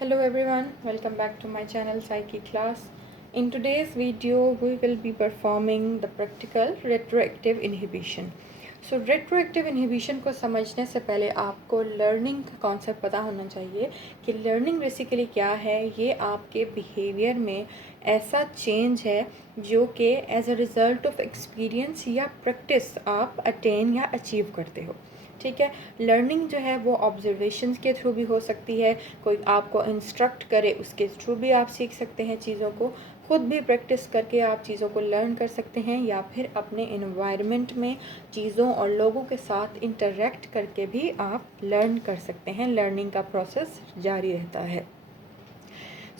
Hello everyone, welcome back to my channel Psyche Class. In today's video, we will be performing the practical retroactive inhibition. So retroactive inhibition को समझने से पहले आपको learning का concept पता होना चाहिए कि लर्निंग बेसिकली क्या है। ये आपके बिहेवियर में ऐसा चेंज है जो कि as a result of experience या प्रैक्टिस आप अटेन या अचीव करते हो। ठीक है, लर्निंग जो है वो ऑब्जर्वेशंस के थ्रू भी हो सकती है, कोई आपको इंस्ट्रक्ट करे उसके थ्रू भी आप सीख सकते हैं चीज़ों को, खुद भी प्रैक्टिस करके आप चीज़ों को लर्न कर सकते हैं, या फिर अपने इन्वायरमेंट में चीज़ों और लोगों के साथ इंटरेक्ट करके भी आप लर्न कर सकते हैं। लर्निंग का प्रोसेस जारी रहता है।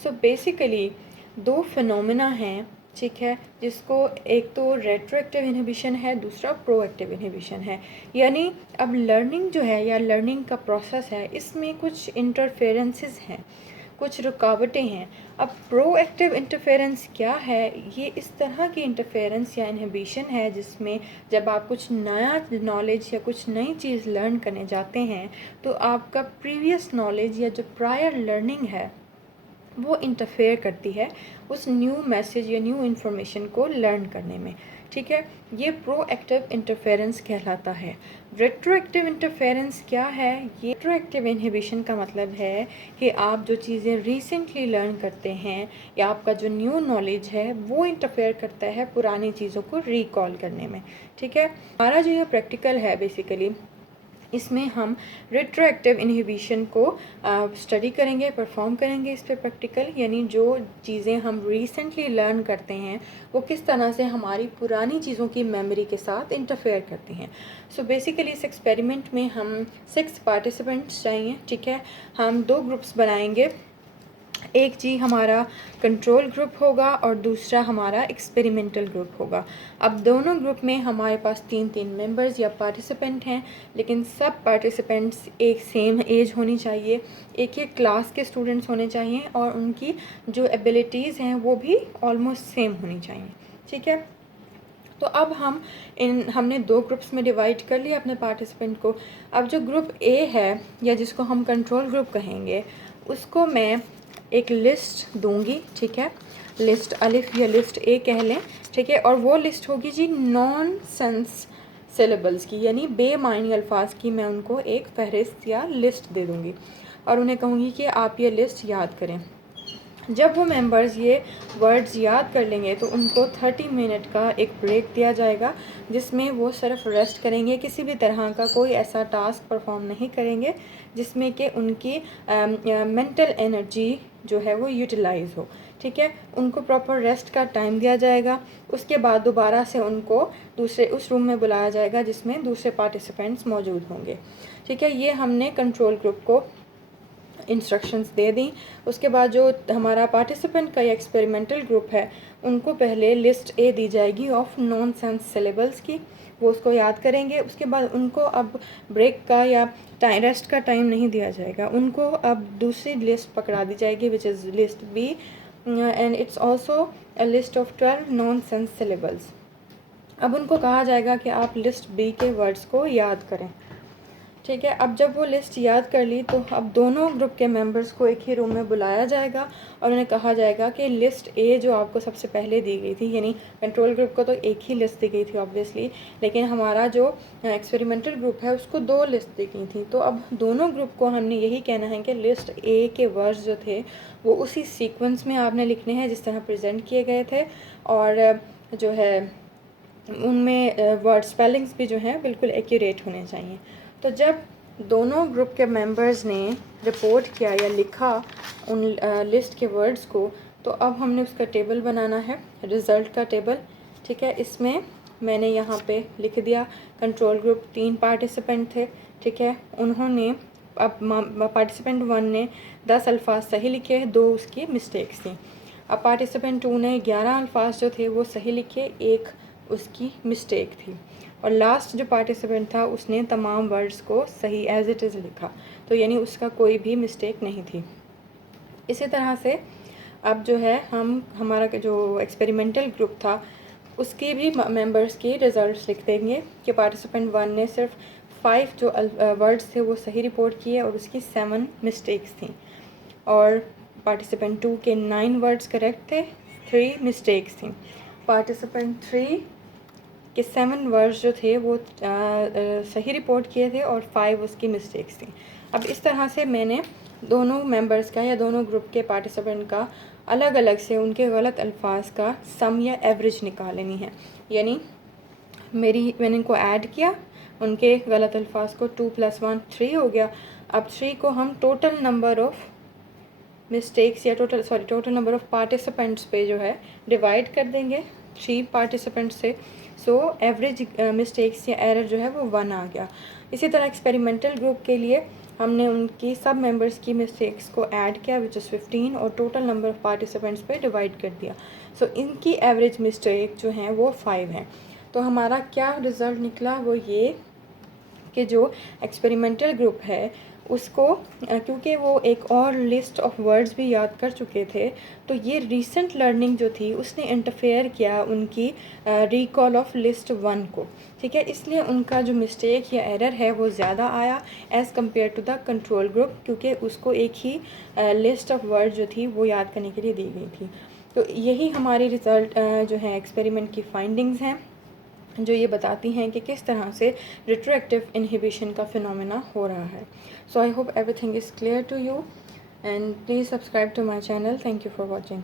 सो बेसिकली दो फिनोमेना हैं, ठीक है, जिसको एक तो रेट्रोएक्टिव इनहिबिशन है, दूसरा प्रोएक्टिव इनहिबिशन है। यानी अब लर्निंग जो है या लर्निंग का प्रोसेस है, इसमें कुछ इंटरफेरेंसेस हैं, कुछ रुकावटें हैं। अब प्रोएक्टिव इंटरफेरेंस क्या है? ये इस तरह की इंटरफेरेंस या इनहिबिशन है जिसमें जब आप कुछ नया नॉलेज या कुछ नई चीज़ लर्न करने जाते हैं तो आपका प्रीवियस नॉलेज या जो प्रायर लर्निंग है वो इंटरफेयर करती है उस न्यू मैसेज या न्यू इन्फॉर्मेशन को लर्न करने में। ठीक है, ये प्रोएक्टिव इंटरफेरेंस कहलाता है। रेट्रोएक्टिव इंटरफेरेंस क्या है? ये रेट्रोएक्टिव इनहिबिशन का मतलब है कि आप जो चीज़ें रिसेंटली लर्न करते हैं या आपका जो न्यू नॉलेज है वो इंटरफेयर करता है पुरानी चीज़ों को रिकॉल करने में। ठीक है, हमारा जो ये प्रैक्टिकल है बेसिकली इसमें हम रेट्रोएक्टिव इनहिबिशन को स्टडी करेंगे, परफॉर्म करेंगे इस पे प्रैक्टिकल, यानी जो चीज़ें हम रिसेंटली लर्न करते हैं वो किस तरह से हमारी पुरानी चीज़ों की मेमोरी के साथ इंटरफेयर करती हैं। सो बेसिकली इस एक्सपेरिमेंट में हम 6 पार्टिसिपेंट्स चाहिए। ठीक है, हम 2 ग्रुप्स बनाएंगे, एक जी हमारा कंट्रोल ग्रुप होगा और दूसरा हमारा एक्सपेरिमेंटल ग्रुप होगा। अब दोनों ग्रुप में हमारे पास 3-3 मेंबर्स या पार्टिसिपेंट हैं, लेकिन सब पार्टिसिपेंट्स एक सेम एज होनी चाहिए, एक ही क्लास के स्टूडेंट्स होने चाहिए और उनकी जो एबिलिटीज़ हैं वो भी ऑलमोस्ट सेम होनी चाहिए। ठीक है, तो अब हमने 2 ग्रुप्स में डिवाइड कर लिया अपने पार्टिसिपेंट को। अब जो ग्रुप ए है या जिसको हम कंट्रोल ग्रुप कहेंगे, उसको मैं एक लिस्ट दूंगी। ठीक है, लिस्ट अलिफ या लिस्ट ए कह लें। ठीक है, और वो लिस्ट होगी जी नॉन सेंस सिलेबल्स की, यानी बेमानी अल्फाज की। मैं उनको एक फहरिस्त या लिस्ट दे दूँगी और उन्हें कहूँगी कि आप ये लिस्ट याद करें। जब वो मेंबर्स ये वर्ड्स याद कर लेंगे तो उनको 30 मिनट का एक ब्रेक दिया जाएगा जिसमें वो सिर्फ रेस्ट करेंगे, किसी भी तरह का कोई ऐसा टास्क परफॉर्म नहीं करेंगे जिसमें कि उनकी मेंटल एनर्जी जो है वो यूटिलाइज हो। ठीक है, उनको प्रॉपर रेस्ट का टाइम दिया जाएगा। उसके बाद दोबारा से उनको दूसरे उस रूम में बुलाया जाएगा जिसमें दूसरे पार्टिसिपेंट्स मौजूद होंगे। ठीक है, ये हमने कंट्रोल ग्रुप को इंस्ट्रक्शंस दे दी। उसके बाद जो हमारा पार्टिसिपेंट का या एक्सपेरिमेंटल ग्रुप है उनको पहले लिस्ट ए दी जाएगी ऑफ नॉन सेंस सिलेबल्स की, वो उसको याद करेंगे। उसके बाद उनको अब ब्रेक का या रेस्ट का टाइम नहीं दिया जाएगा, उनको अब दूसरी लिस्ट पकड़ा दी जाएगी which is list B and it's also a list of 12 nonsense syllables. अब उनको कहा जाएगा कि आप लिस्ट बी के वर्ड्स को याद करें। ठीक है, अब जब वो लिस्ट याद कर ली तो अब दोनों ग्रुप के मेंबर्स को एक ही रूम में बुलाया जाएगा और उन्हें कहा जाएगा कि लिस्ट ए जो आपको सबसे पहले दी गई थी, यानी कंट्रोल ग्रुप को तो एक ही लिस्ट दी गई थी ऑब्वियसली, लेकिन हमारा जो एक्सपेरिमेंटल ग्रुप है उसको 2 लिस्ट दी गई थी। तो अब दोनों ग्रुप को हमने यही कहना है कि लिस्ट ए के वर्ड्स जो थे वो उसी सीक्वेंस में आपने लिखने हैं जिस तरह प्रेजेंट किए गए थे, और जो है उनमें वर्ड स्पेलिंग्स भी जो हैं बिल्कुल एक्यूरेट होने चाहिए। तो जब दोनों ग्रुप के मेंबर्स ने रिपोर्ट किया या लिखा उन लिस्ट के वर्ड्स को, तो अब हमने उसका टेबल बनाना है, रिज़ल्ट का टेबल। ठीक है, इसमें मैंने यहाँ पे लिख दिया कंट्रोल ग्रुप 3 पार्टिसिपेंट थे। ठीक है, उन्होंने अब पार्टिसिपेंट 1 ने 10 अल्फाज सही लिखे, 2 उसकी मिस्टेक्स थी। अब पार्टिसिपेंट 2 ने 11 अल्फाज जो थे वो सही लिखे, 1 उसकी मिस्टेक थी, और लास्ट जो पार्टिसिपेंट था उसने तमाम वर्ड्स को सही एज इट इज़ लिखा, तो यानी उसका कोई भी मिस्टेक नहीं थी। इसी तरह से अब जो है हमारा जो एक्सपेरिमेंटल ग्रुप था उसके भी मेंबर्स के रिज़ल्ट्स लिख देंगे कि पार्टिसिपेंट 1 ने सिर्फ 5 जो वर्ड्स थे वो सही रिपोर्ट किए और उसकी 7 मिस्टेक्स थी। और पार्टिसिपेंट 2 के 9 वर्ड्स करेक्ट थे, 3 मिस्टेक्स थी। पार्टिसिपेंट 3 के 7 वर्ड्स जो थे वो सही रिपोर्ट किए थे और 5 उसकी मिस्टेक्स थी। अब इस तरह से मैंने दोनों मेंबर्स का या दोनों ग्रुप के पार्टिसिपेंट का अलग अलग से उनके गलत अल्फाज का सम या एवरेज निकाल लेनी है। यानी मैंने इनको ऐड किया, उनके गलत अल्फाज को 2 + 1 3 हो गया। अब 3 को हम टोटल नंबर ऑफ़ मिस्टेक्स या टोटल नंबर ऑफ़ पार्टिसिपेंट्स पे जो है डिवाइड कर देंगे 3 पार्टिसिपेंट्स से। सो एवरेज मिस्टेक्स या एरर जो है वो 1 आ गया। इसी तरह एक्सपेरिमेंटल ग्रुप के लिए हमने उनकी सब मेंबर्स की मिस्टेक्स को ऐड किया विच इज़ 15 और टोटल नंबर ऑफ़ पार्टिसिपेंट्स पे डिवाइड कर दिया। सो इनकी एवरेज मिस्टेक जो हैं वो 5 हैं। तो हमारा क्या रिज़ल्ट निकला वो ये कि जो एक्सपेरिमेंटल ग्रुप है उसको क्योंकि वो एक और लिस्ट ऑफ वर्ड्स भी याद कर चुके थे, तो ये रीसेंट लर्निंग जो थी उसने इंटरफेयर किया उनकी रिकॉल ऑफ लिस्ट 1 को। ठीक है, इसलिए उनका जो मिस्टेक या एरर है वो ज़्यादा आया as compare to the control group, क्योंकि उसको एक ही लिस्ट ऑफ वर्ड जो थी वो याद करने के लिए दी गई थी। तो यही हमारी रिज़ल्ट जो है एक्सपेरिमेंट की फाइंडिंग्स हैं, जो ये बताती हैं कि किस तरह से रिट्रोएक्टिव इनहिबिशन का फिनोमेना हो रहा है। So I hope everything is clear to you and please subscribe to my channel. Thank you for watching.